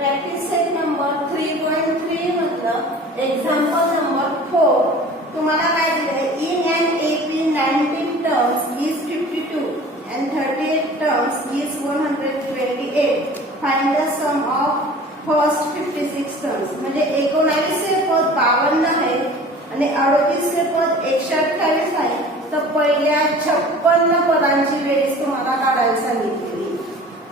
Practice set number 3.3 मतलब example number 4 तुम्हाला काय दिले in an AP 19 terms is 52 and 38 terms is 128 find the sum of first 56 terms म्हणजे 19 पद 52 आहे आणि 38 पद 128 आहे तर पहिल्या 56 पदांची बेरीज तुम्हाला काढायला सांगितलेली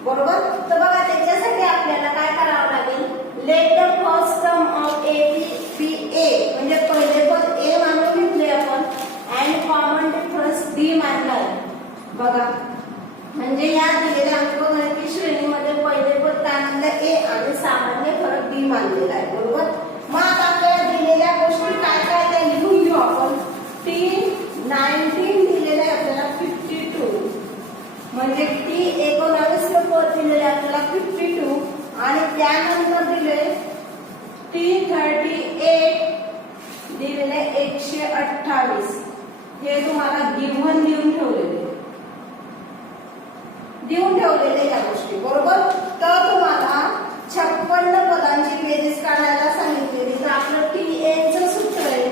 बरोबर तर बघा त्याच्यासाठी आपल्याला काय करावं लागेल let the first term of A B A म्हणजे पहिले पद ए मानून घेतले आपण अँड कॉमन डिफरन्स डी मानला बघा म्हणजे या दिलेल्या अंकगणित श्रेणीमध्ये पहिले पद काय मानलं ए आणि सामान्य फरक डी मानलेला आहे बरोबर मग आता आपल्याला दिलेल्या गोष्टी काय काय त्या लिहून घेऊ आपण टी 19 दिलेलं आहे आपल्याला 52 म्हणजे टी 19 पद दिलेले आपल्याला 52 आणि त्यानंतर दिले टी 38 दिलेले 128 हे तुम्हाला गिव्हन देऊन ठेवलेले या गोष्टी बरोबर तर तुम्हाला 56 पदांची बेरीज काढायला सांगितलेली तर आपलं टीएन चं सूत्र आहे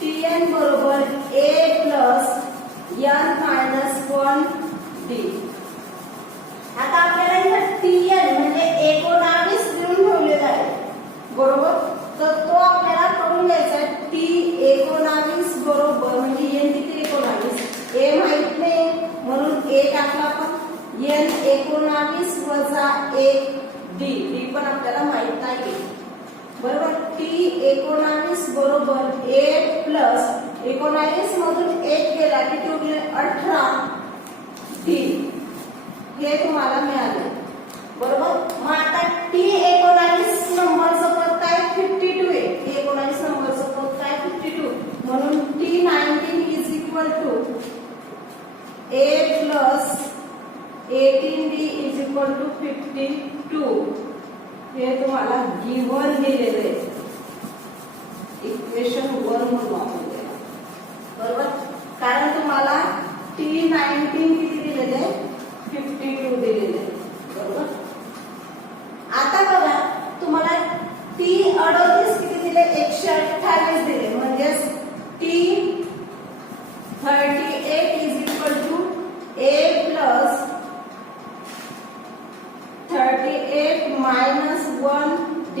टीएन बरोबर ए प्लस एन मायनस 1 डी आता आपल्याला इथं टीएन म्हणजे 19 देऊन ठेवलेला आहे बरोबर तर तो आपल्याला करून घ्यायचा आहे टी 19 बरोबर म्हणजे एन किती 19 ए माहित नाही म्हणून ए टाकला आपण एन 19 वजा 1 डी पण आपल्याला माहित नाही बरोबर टी 19 बरोबर 8 प्लस 19 मधून 1 गेला किती उरले 18 डी हे तुम्हाला मिळाले बरोबर मग आता टी 19 नंबरचं पद काय 52 आहे टी 19 नंबरचं पद काय 52 म्हणून T 19 is equal to 8 plus 18d is equal to 52 हे तुम्हाला गिव्हन दिलेले आहे इक्वेशन 1 म्हणून वापरले बरोबर कारण तुम्हाला T19 किती दिलेले 52 दिलेले बरोबर आता बघा तुम्हाला T38 किती दिले 128 दिले म्हणजे T38 is equal to a plus 38 minus 1 d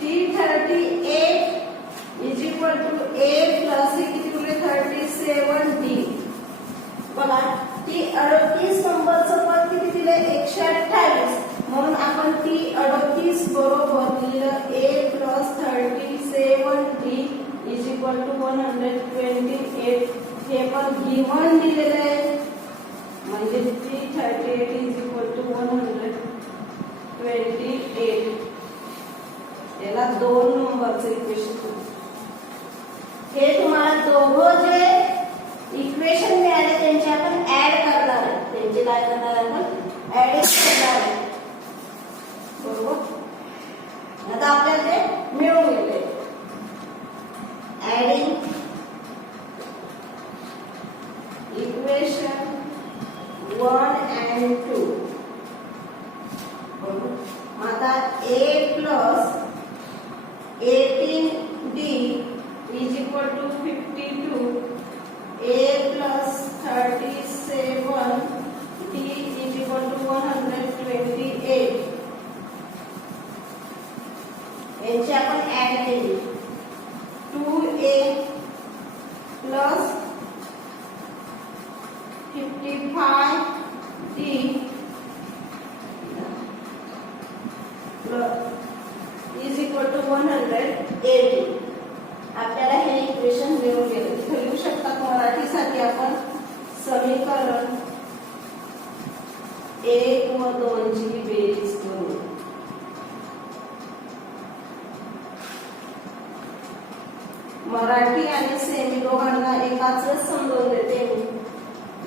T38 is equal to a plus किती उरले 37 d बघा T38 नंबरचं पद किती दिले 128 म्हणून आपण T38 बरोबर लिहिलं a plus 37 d is equal to 128 हे पण गिव्हन दिलेलं आहे म्हणजे T38 is equal to 128 याला 2 नंबरचं इक्वेशन हे तुम्हाला दोघं जे इक्वेशन मिळाले त्यांचे आपण ऍड करणार आहे त्यांचे काय करणार आपण ऍड करणार आहे बरोबर आता आपल्याला ते मिळून गेले ऍडिंग इक्वेशन 1 and 2 आता a plus 18d is equal to 52 a plus 37d is equal to 128 यांची आपण ऍड केली 2a plus 55d is equal to 180 आपल्याला हे इक्वेशन मिळून गेले इथे लिहू शकतात मराठीसाठी आपण समीकरण 1 व 2 ची बेरीज करू मराठी आणि सेमी दोघांना एकाच समजून देते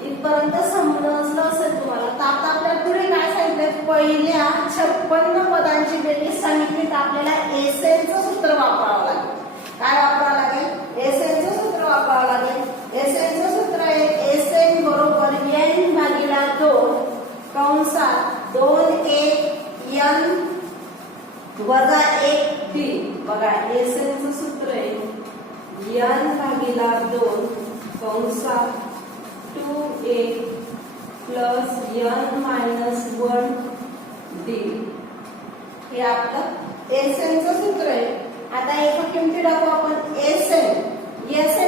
इथपर्यंत समजलं असेल तुम्हाला तर आता आपल्याला पुढे काय सांगितलं पहिल्या 56 पदांची बेरीज सांगितली तर आपल्याला एसएनचं सूत्र वापरावं लागेल काय वापरावं लागेल एसएनचं सूत्र वापरावं लागेल एसएनचं सूत्र आहे एसएन बरोबर n भागिले 2 कंसात 2a n वजा 1d. बघा एसएनचं सूत्र आहे n भागिला 2 कंसात 2a plus n minus 1d. हे आपलं एसएनचं सूत्र आहे. आता एका किमती टाकू आपण. एसएन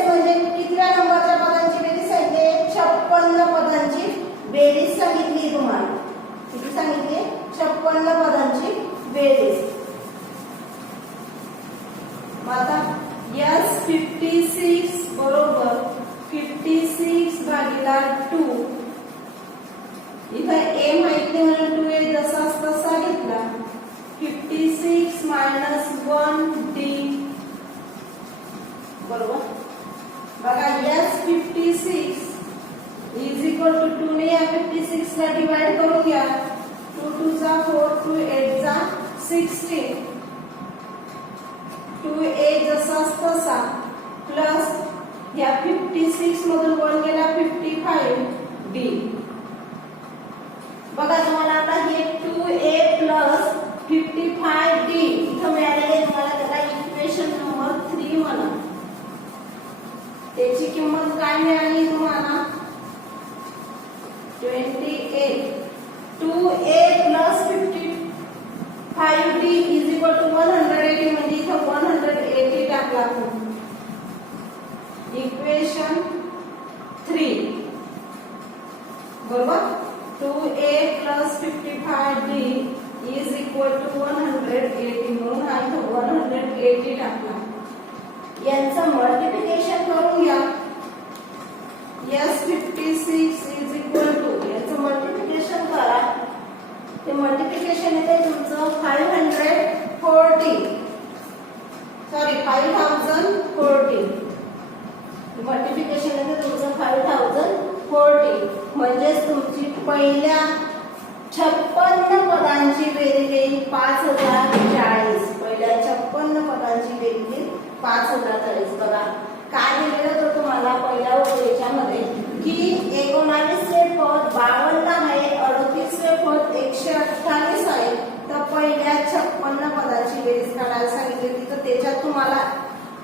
म्हणजे कितव्या नंबरच्या पदांची बेरीज सांगितली? 56 पदांची बेरीज सांगितली तुम्हाला. किती सांगितली? 56 पदांची बेरीज. आता S56 बरोबर 56 भागिला 2. इथं a माहित नाही म्हणून 2a जसा तसा घेतला. 56 मायनस 1d बरोबर. बघा S56 इज इक्वल टू 2 ने या 56 ला डिवाइड करून घ्या. 2 2 जा 4, 2 8 जा 16. 2a जसा तसा प्लस या 56 मधून 1 गेला 55d. बघा तुम्हाला आता हे 2a प्लस 55d इथं मिळालेले तुम्हाला. त्याला इक्वेशन नंबर 3 म्हणा. त्याची किंमत काय मिळाली तुम्हाला? 28. 2a plus 55d is equal to 180. म्हणजे इथं 180 टाकला. इक्वेशन 3 बरोबर. 2a plus 55d is equal to 180 म्हणून हा इथं 180 टाकला. यांचं मल्टिप्लिकेशन करून घ्या. S56 इज इक्वल टू याचं मल्टिप्लिकेशन करा. ते मल्टिप्लिकेशन येते तुमचं 540 सॉरी 5040. मल्टिप्लिकेशन येते तुमचं 5040. म्हणजेच तुमची पहिल्या 56 पदांची बेरीज येईल 5040. पहिल्या 56 पदांची बेरीज येईल 5040. बघा काय दिलेलं होतं तुम्हाला पहिल्या याच्यामध्ये की 19वे पद 52 आहे, 38वे पद 128 आहे. तर पहिल्या 56 पदांची बेरीज काढायला सांगितली. तर त्याच्यात तुम्हाला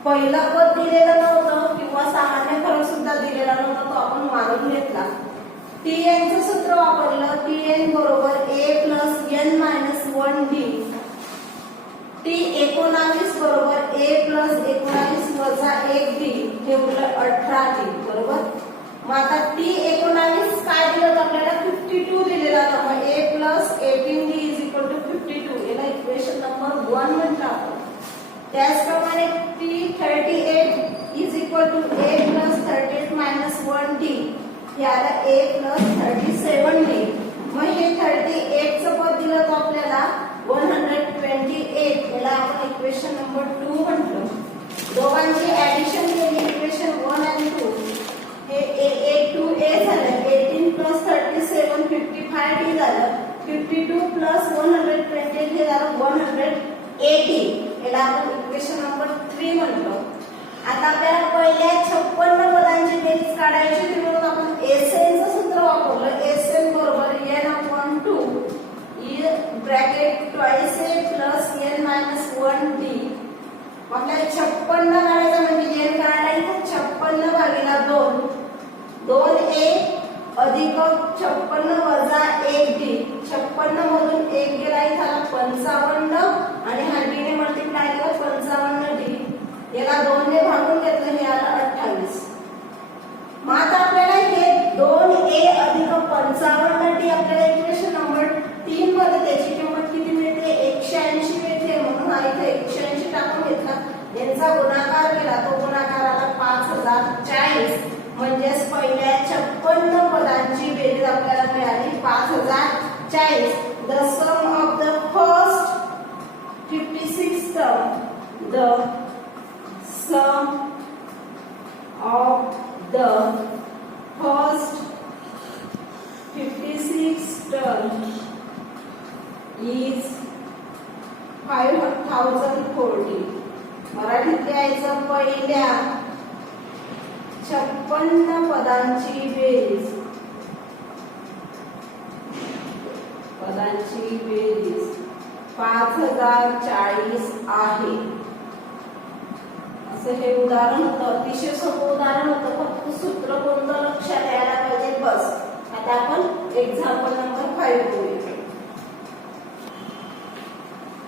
पहिलं पद दिलेलं नव्हतं किंवा सामान्य फरक सुद्धा दिलेला नव्हता. तो आपण मानून घेतला. tn चं सूत्र वापरलं. tn बरोबर a plus n minus 1d. T19 बरोबर a प्लस 19 वजा 1d हे उरलं 18d बरोबर. मग आता T19 काय दिलं आपल्याला? 52 दिलेला होता. मग a plus 18d is equal to 52. याला इक्वेशन नंबर 1 म्हटलं आपण. त्याचप्रमाणे T38 is equal to a plus 38 minus 1d याला a प्लस 37d. मग हे 38 चं पद दिलं होतं आपल्याला 128. याला आपण इक्वेशन नंबर 2 म्हटलं. दोघांची ऍडिशन केली इक्वेशन 1 आणि 2. हे a 2a झालं. 18 प्लस 37 55d झालं. 52 प्लस 128 हे झालं 180. याला आपण इक्वेशन नंबर 3 म्हटलं. आता आपल्याला पहिल्या 56 पदांची बेरीज काढायची होती म्हणून आपण SN चं सूत्र वापरलं. SN बरोबर n/2 bracket twice a plus n minus 1d. आपल्याला 56 काढायचं म्हणजे n काढायला इथं 56 भागिला 2. 2a अधिक 56 वजा 1d. 56 मधून 1 गेला इथं 55 आणि हा d ने मल्टिप्लाय केला 55d. याला 2 ने भागून घेतलं हे आलं 28. मग आता आपल्याला हे 2a अधिक 55d आपल्याला इक्वेशन नंबर 3 मध्ये त्याची किंमत किती मिळते? 180 मिळते. म्हणून हा इथे 180 टाकून घेतला. यांचा गुणाकार केला. तो गुणाकार आला 5040. म्हणजेच पहिल्या 56 पदांची बेरीज आपल्याला मिळाली 5040. The sum of the first 56 term. The sum of the first 56 term is 5040. मराठीत लिहायचं पहिल्या 56 पदांची बेरीज. 5040 आहे. असं हे उदाहरण होतं. अतिशय सोपं उदाहरण होतं. फक्त सूत्र कोणतं लक्षात यायला पाहिजे बस. आता आपण एक्झाम्पल नंबर 5 बघूया.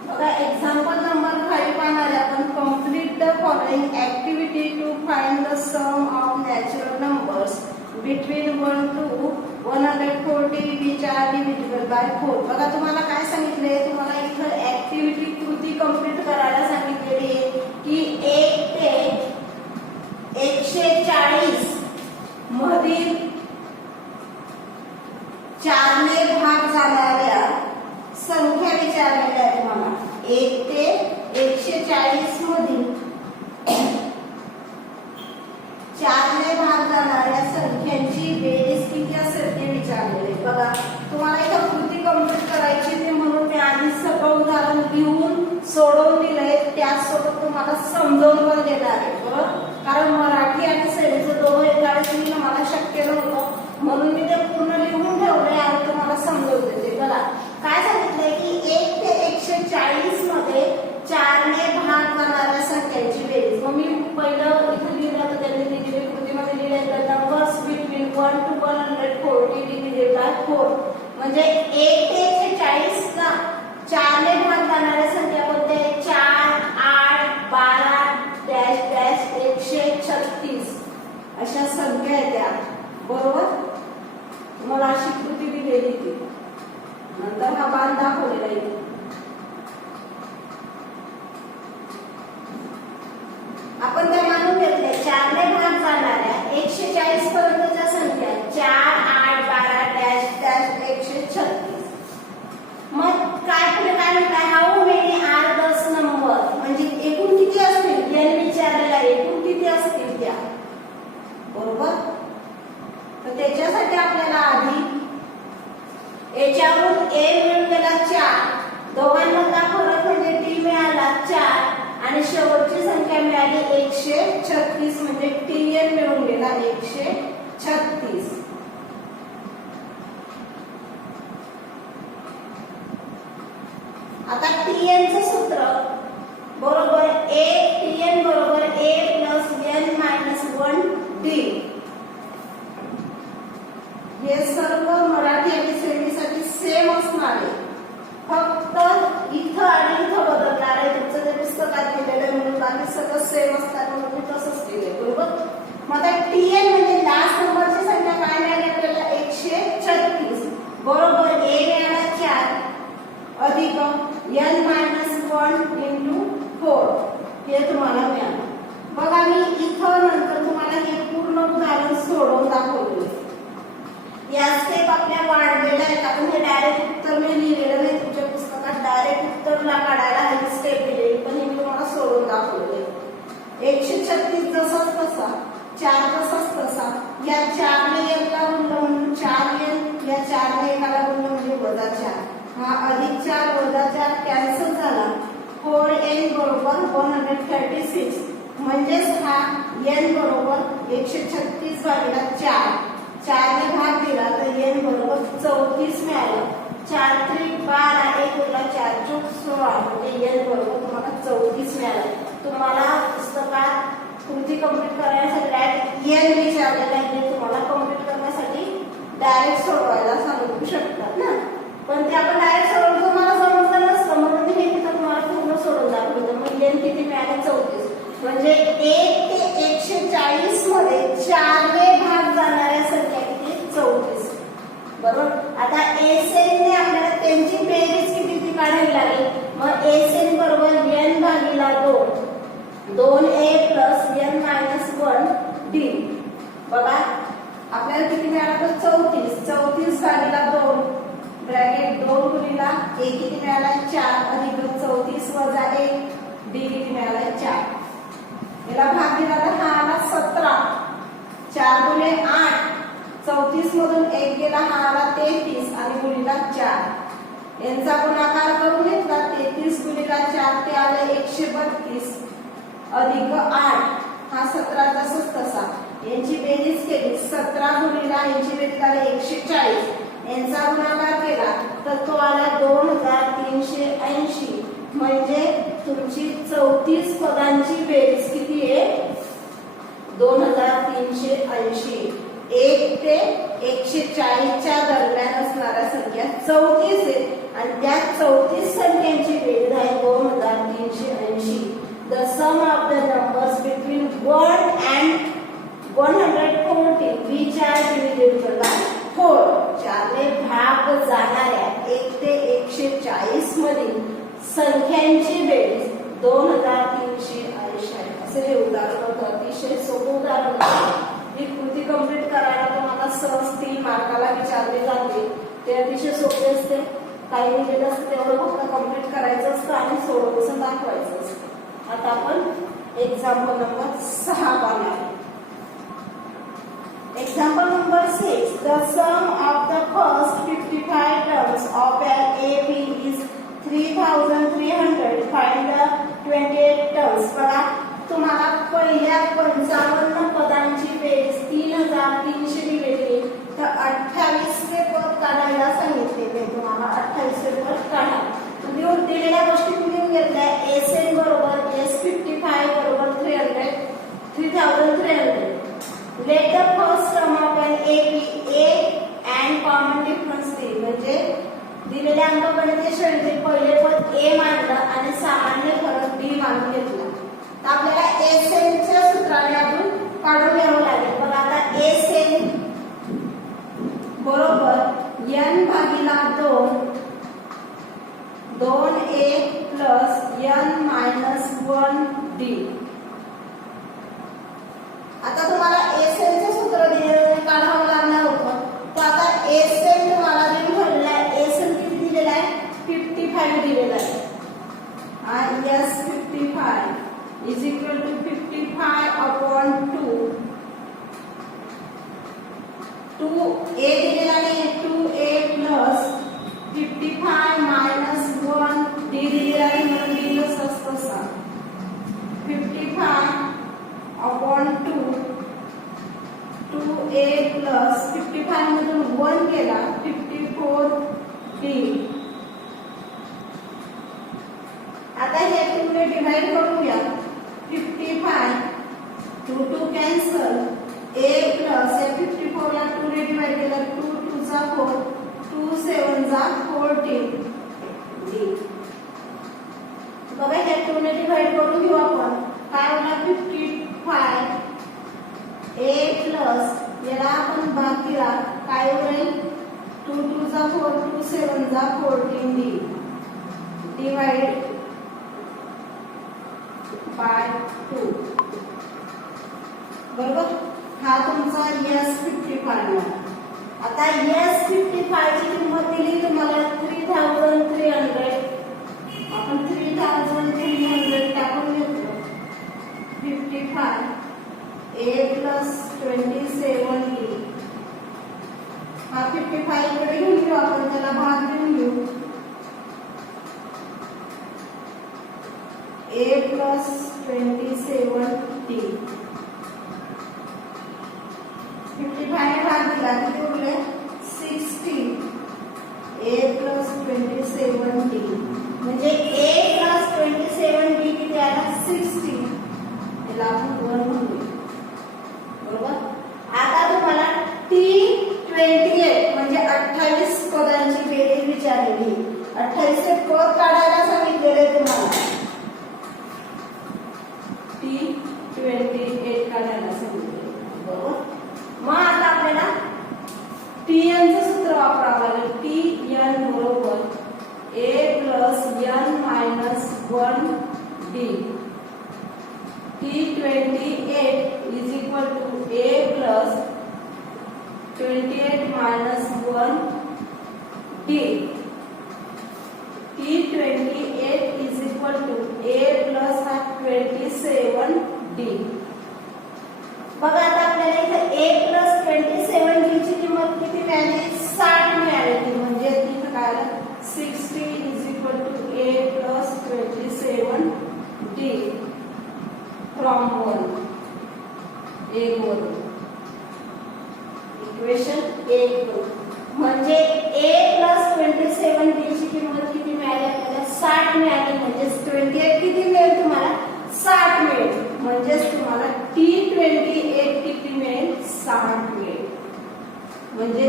बघा एक्झाम्पल नंबर 5 पाहणार आपण. Complete the following activity to find the sum of natural numbers between 1 to 140 which are divisible by 4. बघा तुम्हाला काय सांगितले, तुम्हाला इथं ऍक्टिव्हिटी कृती कंप्लीट करायला सांगितलेली आहे की 1 ते 140 मधील 4 ने भाग जाणाऱ्या संख्या विचारलेल्या आहेत तुम्हाला. 1 ते 140 मधील 4 ने भाग जाणाऱ्या संख्यांची बेरीज किती असेल ते विचारलेले. बघा तुम्हाला इथं कृती कंप्लीट करायची ते म्हणून मी आधी सगळं उदाहरण लिहून सोडवून दिलंय. त्यासोबत तुम्हाला समजावून पण देणार आहे. बरोबर, कारण मराठी आणि सैनिकचं दोघं एकाच लिहिणं मला शक्य नव्हतं म्हणून मी ते पूर्ण लिहून ठेवले आणि तुम्हाला समजावून देते. बघा काय सांगितलंय की 1 ते 140 मध्ये 4 ने भाग जाणाऱ्या संख्यांची बेरीज. मग मी पहिलं इथे लिहिलं तर त्यांनी दिलेली कृतीमध्ये लिहिलंय नंबर्स बिटवीन 1 to 140 डिव्हिडेड बाय 4. म्हणजे 1 ते 140 ला 4 ने भाग जाणाऱ्या संख्या कोणत्या आहेत? 4, 8, 12 डॅश डॅश 136 अशा संख्या आहेत त्या. बरोबर, मला अशी कृती दिलेली ती. नंतर हा बाण दाखवलेला आहे. आपण त्या मानून घेतल्या 4 ने भाग जाणाऱ्या 140 पर्यंतच्या संख्या 4, 8, 12 डॅश डॅश 136. मग काय पुढे काय म्हटलंय? हाऊ मेनी आर दस नंबर, म्हणजे एकूण किती असतील यांनी विचारलेला. एकूण किती असतील त्या. बरोबर, तर त्याच्यासाठी आपल्याला आधी याच्यावरून ए मिळून गेला 4, दोघांमधला फरक म्हणजे टी मिळाला 4 आणि शेवटची संख्या मिळाली 136 म्हणजे टीएन मिळून गेला 136. आता टीएन चं सूत्र बरोबर टीएन बरोबर a plus n minus 1 D. हे सर्व मराठी आणि श्रेणीसाठी सेम असणार आहे. फक्त इथं आणि इथं बदलणार आहे. तुमचं जे पुस्तकात दिलेलं आहे म्हणून बाकी सगळं सेम असतात म्हणून मी तसंच केलंय. बरोबर, मग आता टीएन म्हणजे लास्ट नंबरची संख्या काय मिळाली आपल्याला? 136 बरोबर a मिळाला 4 अधिक n मायनस 1 इंटू 4 हे तुम्हाला मिळालं. बघा मी इथं नंतर तुम्हाला हे पूर्ण उदाहरण सोडवून दाखवले. या स्टेप आपल्या वाढलेल्या आहेत. आपण हे डायरेक्ट उत्तर मी लिहिलेलं नाही तुमच्या पुस्तकात. डायरेक्ट उत्तर काढायला ही स्टेप दिलेली पण हे मी तुम्हाला सोडवून दाखवले. 136 जसाच तसा 4 तसाच तसा. या 4 ने एकाला गुणलं म्हणून 4n, या 4 ने एकाला गुणलं म्हणजे वजा 4. हा अधिक 4 वजा 4 कॅन्सल झाला. 4n बरोबर 136 म्हणजेच हा n बरोबर 136 भागिले 4. 4 ने भाग दिला तर n बरोबर 34 मिळालं. 4 त्रिक 12 1 उरला 4 चौक 16 म्हणजे n बरोबर तुम्हाला 34 मिळालं. तुम्हाला पुस्तकात कृती कंप्लीट करण्यासाठी डायरेक्ट n विचारलेलं आहे. ते तुम्हाला कंप्लीट करण्यासाठी डायरेक्ट सोडवायला सांगू शकतात ना, पण ते आपण डायरेक्ट सोडवलं तुम्हाला समजलं नसतं म्हणून मी हे तिथं तुम्हाला पूर्ण सोडून दाखवलं. मग n किती मिळाले? 34. म्हणजे 1 ते 140 मध्ये 4 ने भाग जाणाऱ्या संख्या किती? 34. बरोबर, आता एसएन ने आपल्याला त्यांची बेरीज किती ती काढायला लागेल. मग एसएन बरोबर n भागिले 2 2a plus n minus 1 D. बघा आपल्याला किती मिळालं? तर 34. 34 भागिले 2 ब्रॅकेट 2 गुणिला a किती मिळाला? 4 अधिक 34 वजा 1 डी किती मिळाला? 4. याला भाग दिला तर हा आला 17. 4 गुणे 8 34 मधून 1 गेला हा आला 33 आणि गुणिला 4. यांचा गुणाकार करून घेतला 33 गुणिला 4 ते आले 132 अधिक 8 हा 17 तसंच तसा. यांची बेरीज केली 17 गुणिला यांची बेरीज आली 140. यांचा गुणाकार केला तर तो आला 2300 2380 म्हणजे तुमची 34 पदांची बेरीज किती आहे 2380. 1 ते 140 च्या दरम्यान असणाऱ्या संख्या 34 आहे आणि त्या 34 संख्यांची बेरीज आहे 2380. The sum of the numbers between 1 and 140 which are divisible by 4. चारने भाग जाणाऱ्या 1 ते 140 मधील संख्यांची बेरीज 2380 आहे. असे हे उदाहरण होतं. अतिशय सोपं उदाहरण होतं. ही कृती कंप्लीट करायला तुम्हाला सहज 3 मार्काला विचारले जाते. ते अतिशय सोपे असते. काही लिहिलेलं असतं तेवढं फक्त कंप्लीट करायचं असतं आणि सोडवून दाखवायचं असतं. आता आपण एक्झाम्पल नंबर 6 पाहूया. Example number 6. The sum of the first 55 terms of an AB is 3300. Find the 28 terms. बघा तुम्हाला पहिल्या 55 पदांची बेरीज 3300 दिलेली तर 28वे पद काढायला सांगितले. तुम्हाला 28वे पद काढा. देऊन दिलेल्या गोष्टी तुम्ही घेतल्या. SN बरोबर S55 बरोबर 3300. Let the first term of an AB A and common difference 3 म्हणजे दिलेल्या अंकगणितीय श्रेणीतील पहिले पद A मानलं आणि सामान्य फरक B मानून घेतला. तर आपल्याला SN च्या सूत्राने आपण काढून घ्यावं लागेल. बघा आता SN बरोबर n भागिले 2A plus n minus 1D. आता तुम्हाला SN चे सूत्र काढावं लागणार होतं. तर आता SN तुम्हाला दिलेलं आहे. SN किती दिलेला आहे 55 दिलेला आहे. आणि S55 is equal to 55 upon 2. 2A दिलेला नाही 2A plus 55 minus 1 D दिलेला आहे म्हणून D असं 55 upon 2A plus 55 मधून 1 केला 54D. आता हे 2 ने डिवाइड करून घ्या. 55 2 कॅन्सल. A plus 54 ला 2 ने डिवाइड केला 2 2 चा 4 2 7 चा 14 D. बघा हे 2 ने डिवाइड करून घेऊ आपण. काय होणार 55 A प्लस याला आपण भाग केला काय होईल 2 2 चा 4 2 7 चा 14D डिवाइड बाय 2. बरोबर. हा तुमचा S55. आता S55 ची किंमत दिली तुम्हाला 3300. आपण 3300 टाकून घेतो. 55 A plus 27D. हा 55 कडे घेऊन घेऊ आपण त्याला भाग देऊन घेऊ. A plus 27D. 55 ने भाग दिला किती उरले 60. A plus 27D म्हणजे A plus 27D किती आला 60. याला आपण 1 म्हणू. बरोबर. आता तुम्हाला T28 म्हणजे 28 पदांची बेरीज विचारलेली. 28 चे पद काढायला सांगितलेले तुम्हाला. T28 काढायला सांगितले. बरोबर. मग आता आपल्याला TN चे सूत्र वापरावं लागेल. TN बरोबर A plus n minus 1D. T28 is equal to A plus 28 minus 1D. T28 is equal to A plus 27D. बघा आता आपल्याला इथे A plus 27D ची किंमत किती मिळाली 60 मिळाली. म्हणजे इथे काय आलं 60 is equal to A plus 27D from 1. एक वरून इक्वेशन 1 म्हणजे A plus 27D ची किंमत किती मिळाली म्हणजे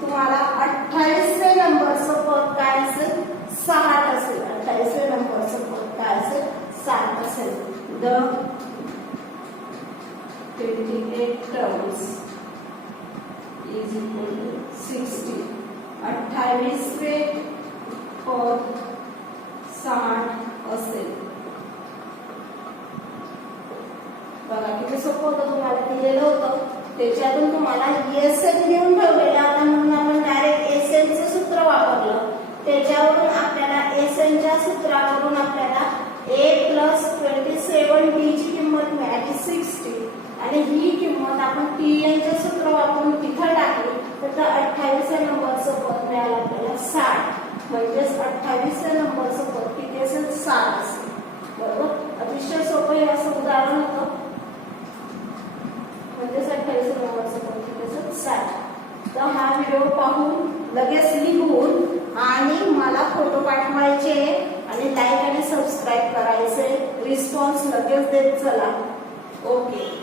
तुम्हाला 28व्या नंबरचं पद काय असेल 60 असेल. 28व्या नंबरचं पद काय असेल 60 असेल. The 28 terms is equal to 60. 28वे पद 60 असेल. बघा किती सोपं होतं, तुम्हाला दिलेलं होतं त्याच्यातून तुम्हाला एसएन लिहून ठेवलेलं आता म्हणून आपण डायरेक्ट एसएनचं सूत्र वापरलं. त्याच्यावरून आपल्याला एसएनच्या सूत्रावरून आपल्याला a + 27d ची किंमत मिळाली 60 आणि ही किंमत आपण टीएनचं सूत्र वापरून तिथं टाकली तर 28व्या नंबरचं पद मिळालं आपल्याला 60. म्हणजेच 28व्या नंबरचं पद किती असेल 60 असेल. बरोबर. अतिशय सोपं हे असं उदाहरण होतं. म्हणजेच 28व्या नंबरचं पद किती असेल 60. तर हा व्हिडिओ पाहून लगेच लिहून आणि मला फोटो पाठवायचे आणि लाईक आणि सबस्क्राईब करायचे. रिस्पॉन्स लगेच देत चला. ओके.